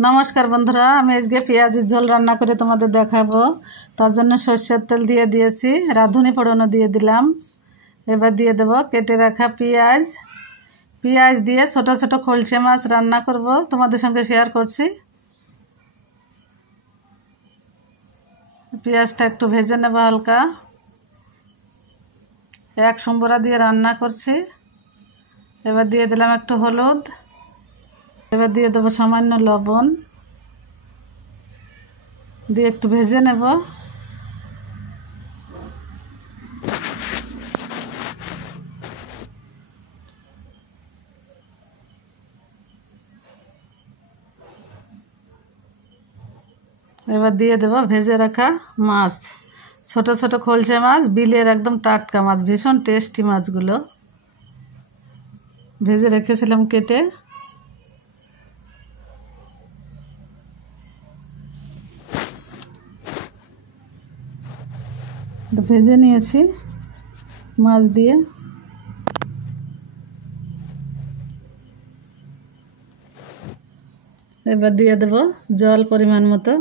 नमस्कार बंधुरा आजके पेঁয়াজের झोल रान्ना करे तुम्हारे देखाबो। तार जन्य सर्षेर तेल दिए दिएছি, राधुनी फोड़नो दिए दिलाम। एबार दिए देब केटे रखा पेঁয়াজ। पेঁয়াজ दिए छोटो छोटो खोलछे माछ रान्ना करब, तुम्हारे संगे शेयर करছি। पेঁয়াজটা একটু ভেজে নেব হালকা। এক সম্বরা দিয়ে রান্না করছি। এবার দিয়ে দিলাম একটু হলুদ। এবার দিয়ে দেব সামান্য লবণ, দিয়ে একটু ভেজে নেব। এবার দিয়ে দেব ভেজে রাখা মাছ, ছোট ছোট খলসে মাছ, বিলের একদম টাটকা মাছ, ভীষণ টেস্টি মাছগুলো ভেজে রেখেছিলাম কেটে। তো ভেজে নিয়েছি মাছ দিয়ে। এবার দিয়ে দেব জল পরিমাণ মতো।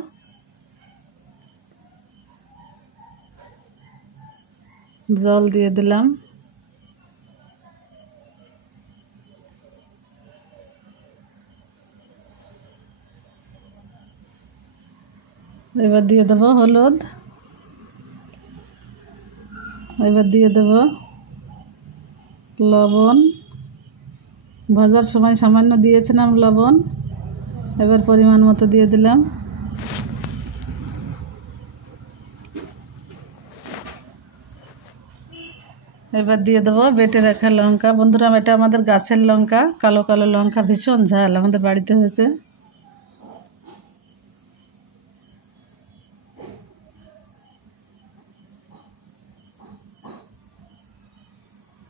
জল দিয়ে দিলাম। এবার দিয়ে দেব হলুদ। এবার দিয়ে দেব লবণ। ভাজার সময় সামান্য দিয়েছিলাম লবণ, এবার পরিমাণ মতো দিয়ে দিলাম। এবার দিয়ে দেব বেটে রাখা লঙ্কা। বন্ধুরা এটা আমাদের গাছের লঙ্কা, কালো কালো লঙ্কা, ভীষণ ঝাল, আমাদের বাড়িতে হয়েছে।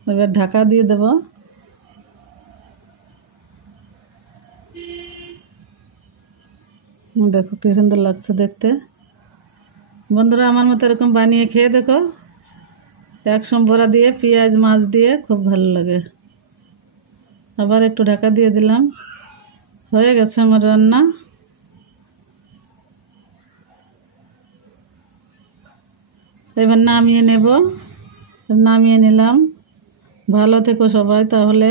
এবার ঢাকা দিয়ে দেব। দেখো কি সুন্দর লাগছে দেখতে। বন্ধুরা আমার মতো এরকম বানিয়ে খেয়ে দেখো। এক সম্বরা দিয়ে পেঁয়াজ মাছ দিয়ে খুব ভালো লাগে। আবার একটু ঢাকা দিয়ে দিলাম। হয়ে গেছে আমার রান্না। এবার নামিয়ে নেব। নামিয়ে নিলাম। ভালো থেকো সবাই তাহলে।